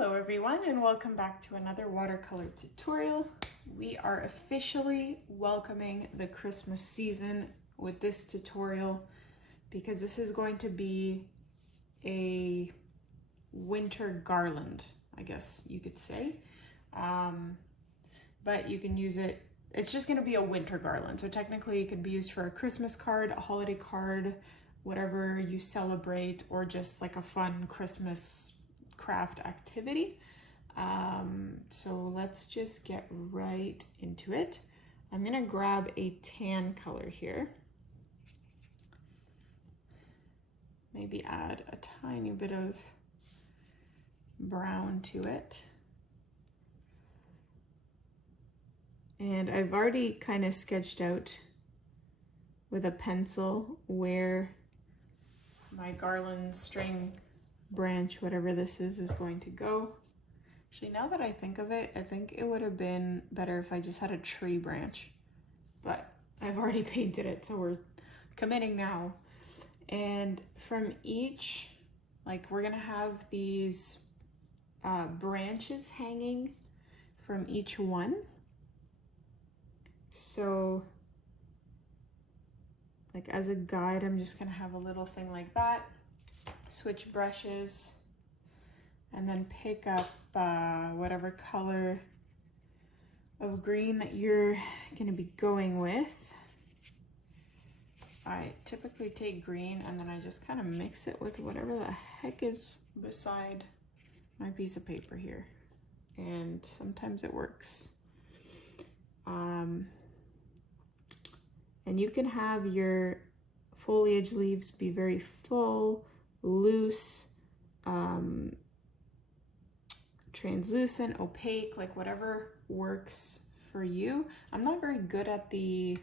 Hello everyone and welcome back to another watercolor tutorial. We are officially welcoming the Christmas season with this tutorial because this is going to be a winter garland, I guess you could say. But you can use it, it's just going to be a winter garland. So technically it could be used for a Christmas card, a holiday card, whatever you celebrate, or just like a fun Christmas craft activity. So let's just get right into it. I'm gonna grab a tan color here. Maybe add a tiny bit of brown to it. And I've already kind of sketched out with a pencil where my garland string branch, whatever this is going to go. Actually, now that I think of it, I think it would have been better if I just had a tree branch, but I've already painted it, so we're committing now. And from each, like, we're gonna have these branches hanging from each one. So like as a guide, I'm just gonna have a little thing like that. Switch brushes and then pick up whatever color of green that you're gonna be going with. I typically take green and then I just kind of mix it with whatever the heck is beside my piece of paper here, and sometimes it works. And you can have your foliage leaves be very full, loose, translucent, opaque, like whatever works for you. I'm not very good at the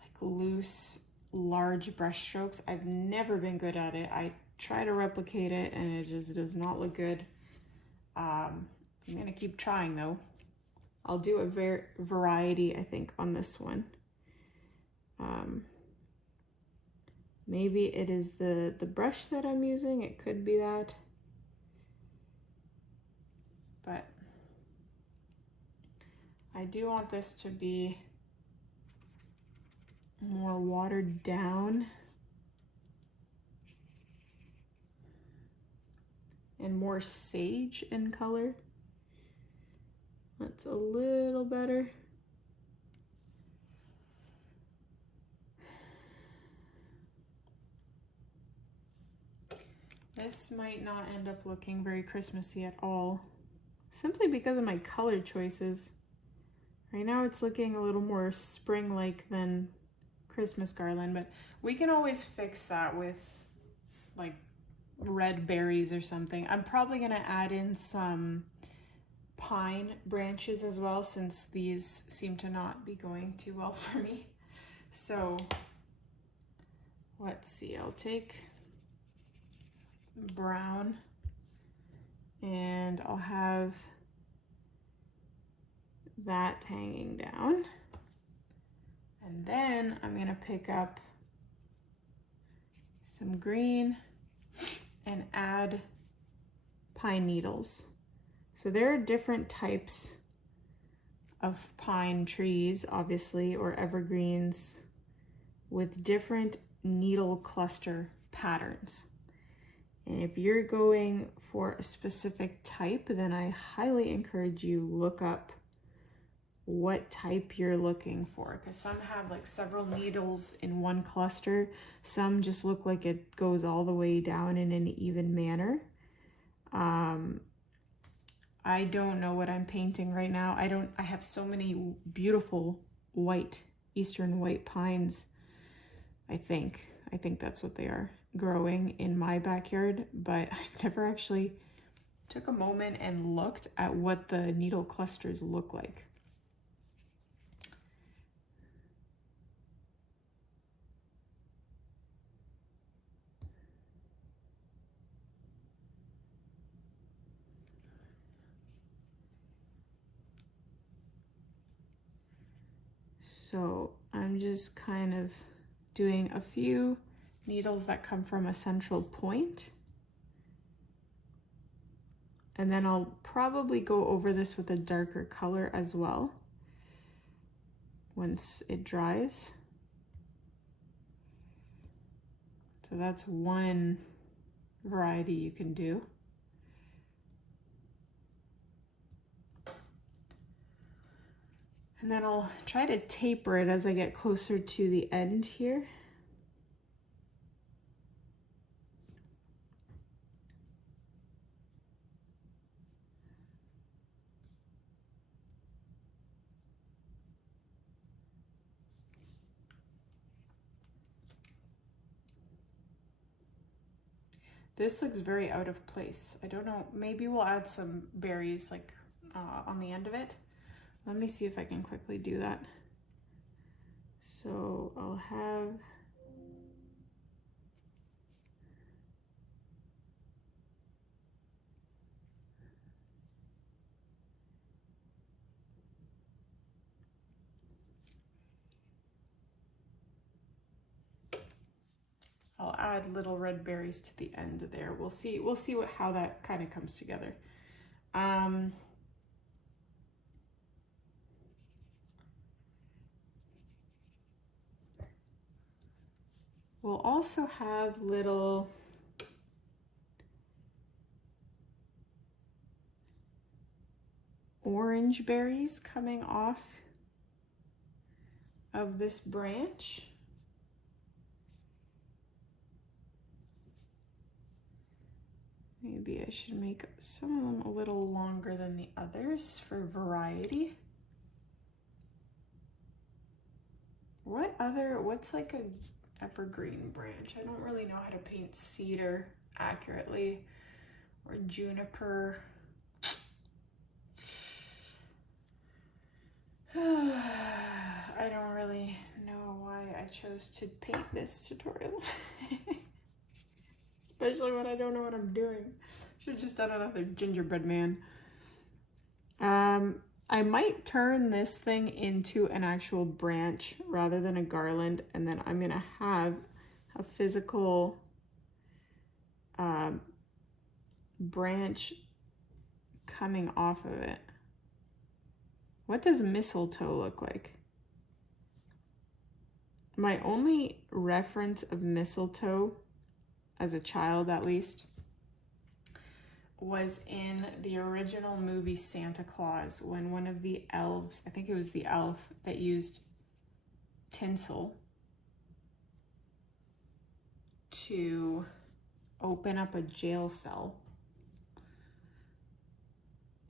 like loose, large brush strokes. I've never been good at it. I try to replicate it and it just does not look good. I'm gonna keep trying though. I'll do a variety, I think, on this one. Maybe it is the brush that I'm using. It could be that. But I do want this to be more watered down and more sage in color. That's a little better. This might not end up looking very Christmassy at all, simply because of my color choices. Right now it's looking a little more spring-like than Christmas garland, but we can always fix that with like red berries or something. I'm probably gonna add in some pine branches as well, since these seem to not be going too well for me. So let's see, I'll take brown and I'll have that hanging down, and then I'm gonna pick up some green and add pine needles. So there are different types of pine trees, obviously, or evergreens, with different needle cluster patterns. And if you're going for a specific type, then I highly encourage you look up what type you're looking for, because some have like several needles in one cluster. Some just look like it goes all the way down in an even manner. I don't know what I'm painting right now. I have so many beautiful white, eastern white pines, I think that's what they are, growing in my backyard, but I've never actually took a moment and looked at what the needle clusters look like. So I'm just kind of doing a few needles that come from a central point. And then I'll probably go over this with a darker color as well once it dries. So that's one variety you can do. And then I'll try to taper it as I get closer to the end here. This looks very out of place. I don't know, maybe we'll add some berries like on the end of it. Let me see if I can quickly do that. So I'll add little red berries to the end there. We'll see how that kind of comes together. We'll also have little orange berries coming off of this branch. Maybe I should make some of them a little longer than the others for variety. What's like a evergreen branch? I don't really know how to paint cedar accurately, or juniper. I don't really know why I chose to paint this tutorial. Especially when I don't know what I'm doing. Should have just done another gingerbread man. I might turn this thing into an actual branch rather than a garland, and then I'm gonna have a physical branch coming off of it. What does mistletoe look like? My only reference of mistletoe, as a child at least, was in the original movie Santa Claus, when one of the elves, I think it was the elf, that used tinsel to open up a jail cell.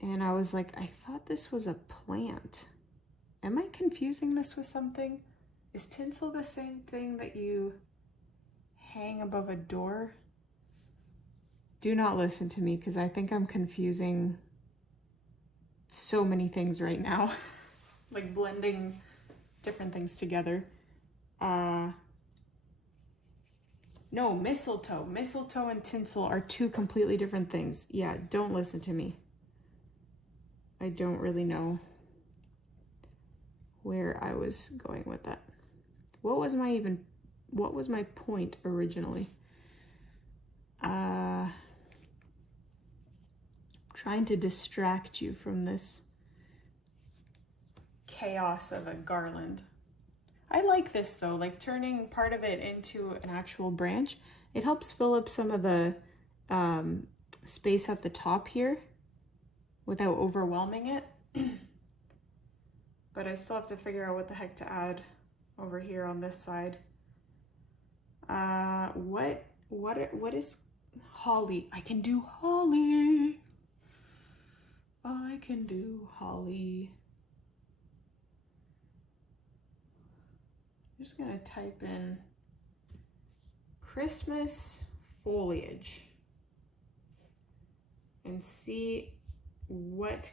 And I was like, I thought this was a plant. Am I confusing this with something? Is tinsel the same thing that you hang above a door? Do not listen to me, because I think I'm confusing so many things right now. Like blending different things together. No, mistletoe. Mistletoe and tinsel are two completely different things. Yeah, don't listen to me. I don't really know where I was going with that. What was my point originally? Trying to distract you from this chaos of a garland. I like this though, like turning part of it into an actual branch. It helps fill up some of the space at the top here without overwhelming it. But I still have to figure out what the heck to add over here on this side. What is holly? I can do holly. I can do holly. I'm just gonna type in Christmas foliage and see what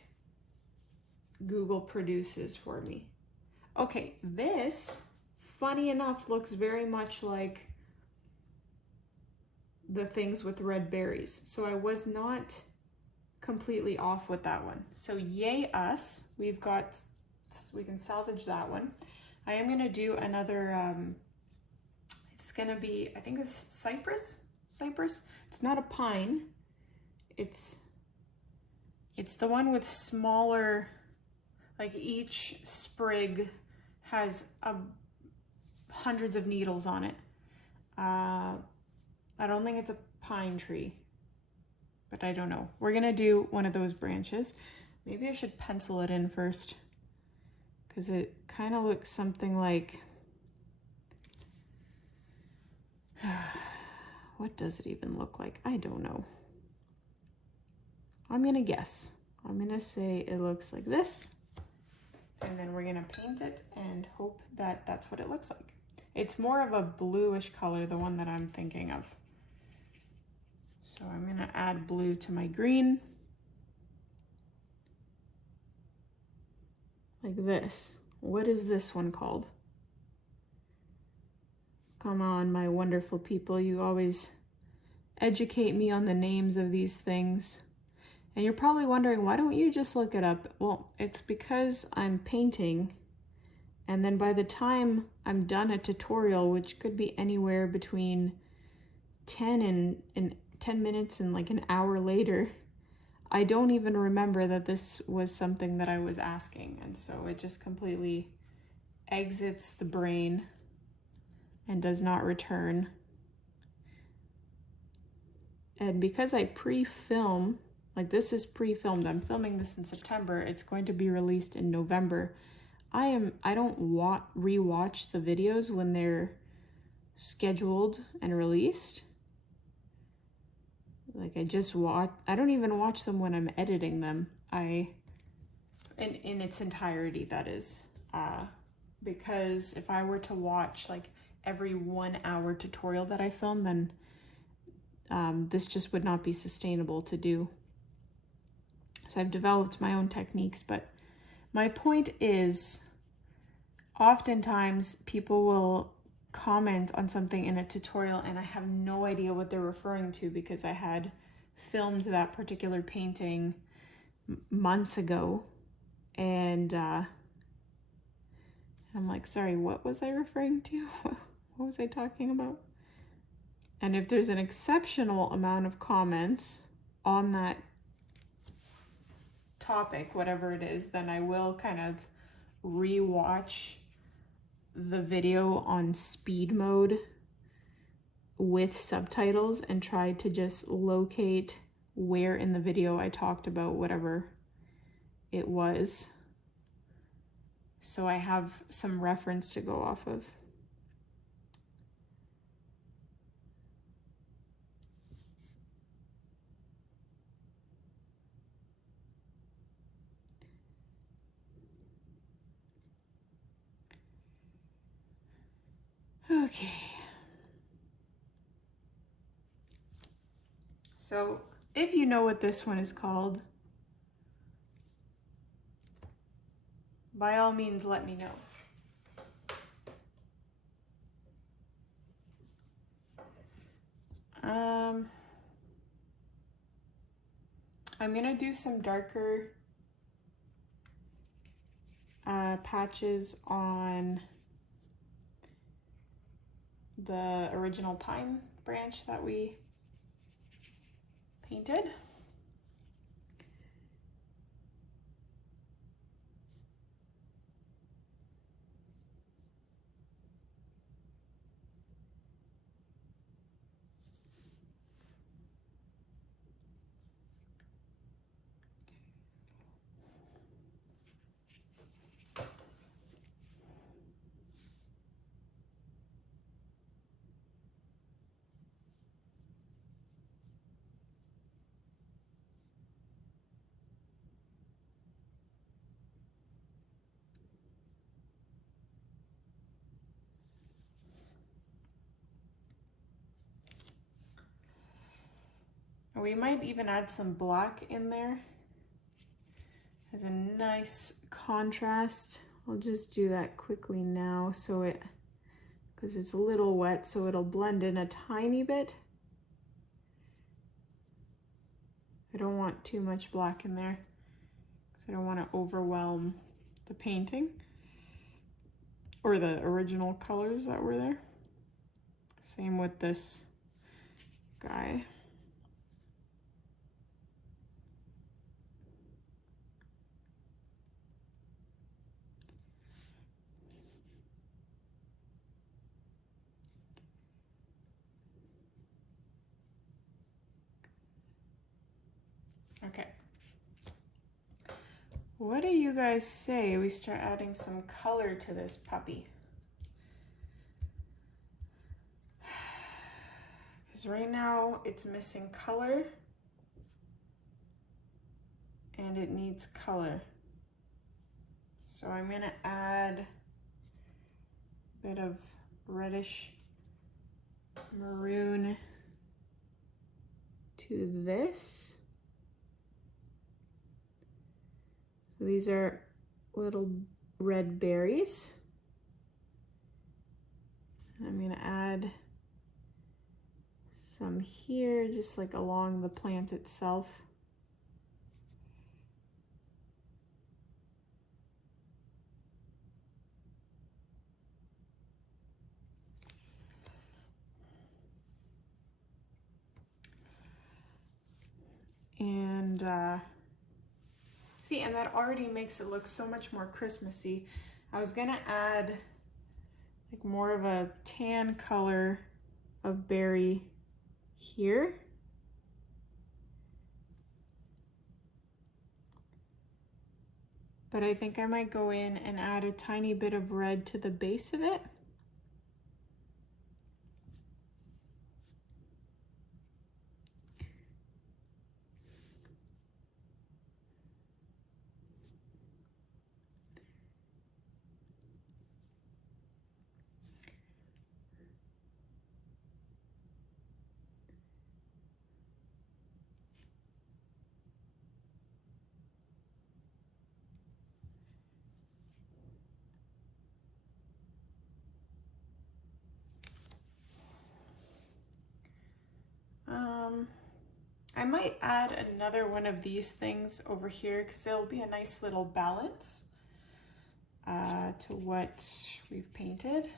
Google produces for me. Okay, this, funny enough, looks very much like the things with red berries. So I was not completely off with that one. So yay us, we can salvage that one. I am gonna do another, it's gonna be, I think it's cypress. It's not a pine, it's It's the one with smaller, like each sprig has hundreds of needles on it. I don't think it's a pine tree, but I don't know. We're gonna do one of those branches. Maybe I should pencil it in first, because it kind of looks something like, what does it even look like? I don't know. I'm gonna guess. I'm gonna say it looks like this, and then we're gonna paint it and hope that that's what it looks like. It's more of a bluish color, the one that I'm thinking of. So I'm gonna add blue to my green. Like this. What is this one called? Come on, my wonderful people. You always educate me on the names of these things. And you're probably wondering, why don't you just look it up? Well, it's because I'm painting, and then by the time I'm done a tutorial, which could be anywhere between 10 minutes and like an hour later, I don't even remember that this was something that I was asking. And so it just completely exits the brain and does not return. And because I pre-film, like this is pre-filmed, I'm filming this in September, it's going to be released in November. I don't rewatch the videos when they're scheduled and released. Like I don't even watch them when I'm editing them. In its entirety, that is. Because if I were to watch like every 1 hour tutorial that I film, then this just would not be sustainable to do. So I've developed my own techniques, but my point is, oftentimes people will comment on something in a tutorial and I have no idea what they're referring to because I had filmed that particular painting months ago, and I'm like, sorry, what was I referring to? What was I talking about? And if there's an exceptional amount of comments on that topic, whatever it is, then I will kind of rewatch the video on speed mode with subtitles and try to just locate where in the video I talked about whatever it was, so I have some reference to go off of. Okay. So if you know what this one is called, by all means, let me know. I'm gonna do some darker patches on the original pine branch that we painted. We might even add some black in there as a nice contrast. I'll just do that quickly now because it's a little wet, so it'll blend in a tiny bit. I don't want too much black in there because I don't want to overwhelm the painting or the original colors that were there. Same with this guy. Okay. What do you guys say we start adding some color to this puppy? Because right now it's missing color and it needs color. So I'm gonna add a bit of reddish maroon to this. So these are little red berries. I'm gonna add some here, just like along the plant itself. And see, and that already makes it look so much more Christmassy. I was gonna add like more of a tan color of berry here. But I think I might go in and add a tiny bit of red to the base of it. I might add another one of these things over here because it'll be a nice little balance to what we've painted.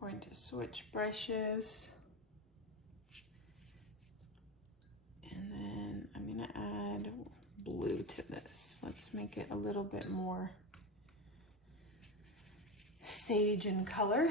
Going to switch brushes. And then I'm gonna add blue to this. Let's make it a little bit more sage in color.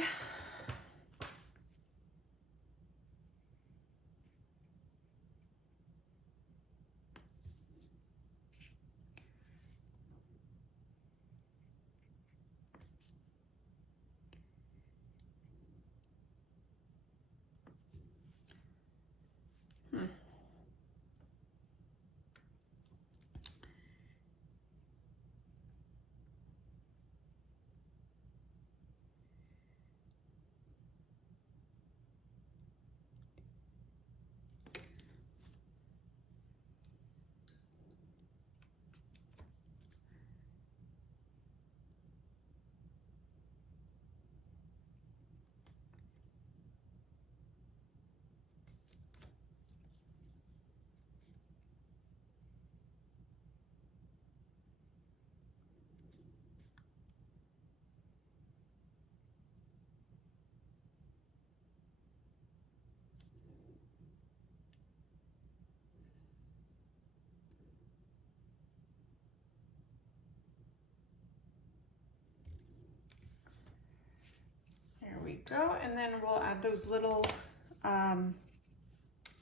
There we go. And then we'll add those little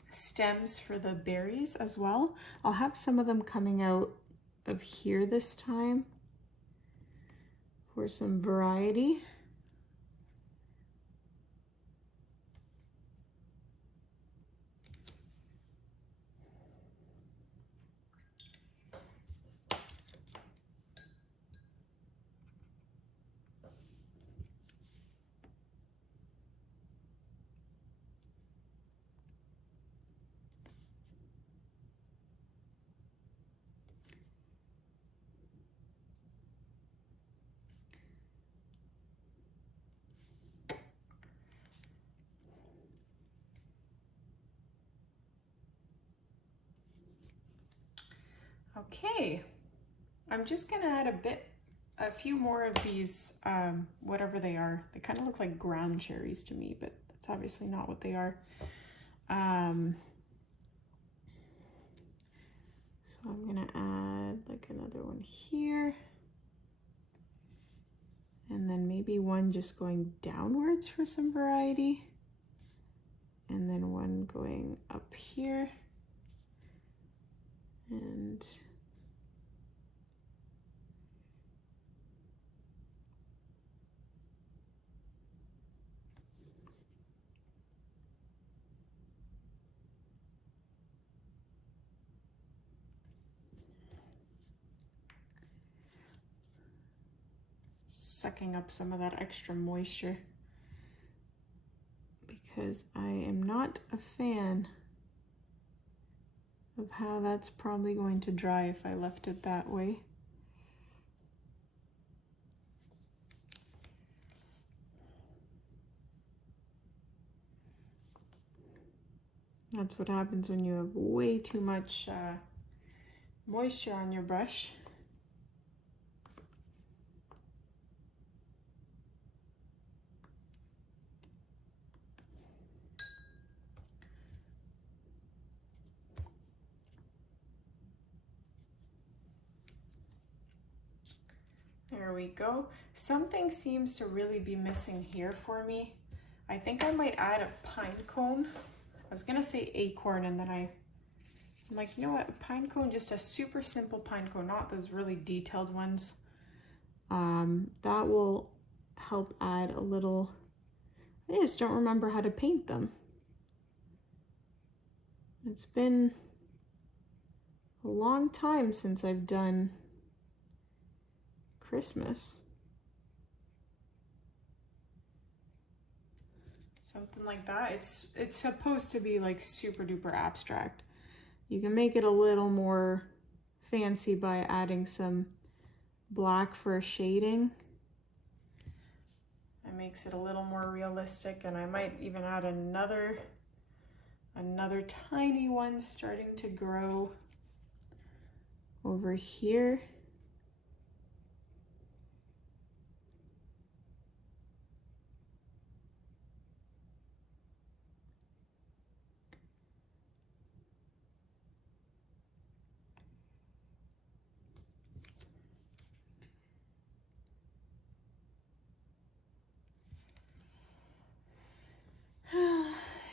stems for the berries as well. I'll have some of them coming out of here this time for some variety. Okay, I'm just gonna add a few more of these, whatever they are. They kind of look like ground cherries to me, but that's obviously not what they are. So I'm gonna add like another one here. And then maybe one just going downwards for some variety. And then one going up here. And sucking up some of that extra moisture because I am not a fan of how that's probably going to dry if I left it that way. That's what happens when you have way too much moisture on your brush. There we go. Something seems to really be missing here for me. I think I might add a pine cone. I was gonna say acorn and then I'm like, you know what, a pine cone, just a super simple pine cone, not those really detailed ones. That will help add a little, I just don't remember how to paint them. It's been a long time since I've done Christmas. Something like that. It's supposed to be like super duper abstract. You can make it a little more fancy by adding some black for shading. That makes it a little more realistic, and I might even add another tiny one starting to grow over here.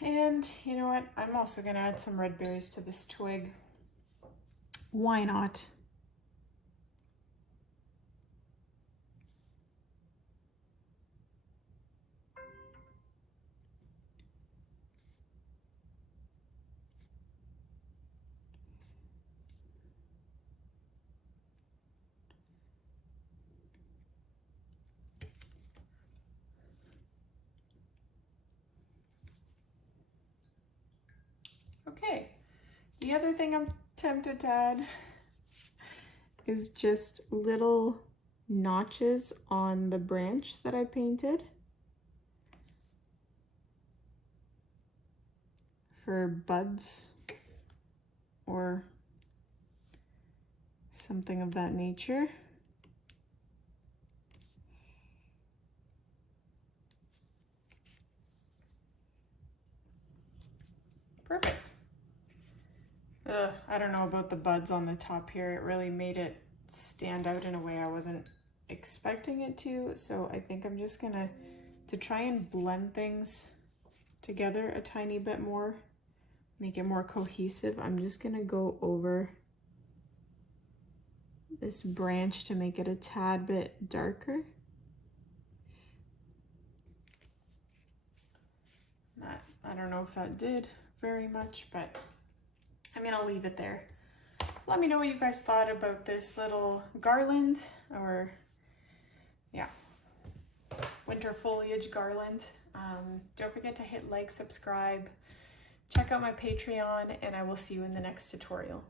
And you know what? I'm also gonna add some red berries to this twig. Why not? Okay, the other thing I'm tempted to add is just little notches on the branch that I painted for buds or something of that nature. Perfect. I don't know about the buds on the top here. It really made it stand out in a way I wasn't expecting it to. So I think I'm just gonna, to try and blend things together a tiny bit more, make it more cohesive, I'm just gonna go over this branch to make it a tad bit darker. I don't know if that did very much, but I'm gonna leave it there. Let me know what you guys thought about this little garland, or yeah, winter foliage garland. Don't forget to hit like, subscribe, check out my Patreon, and I will see you in the next tutorial.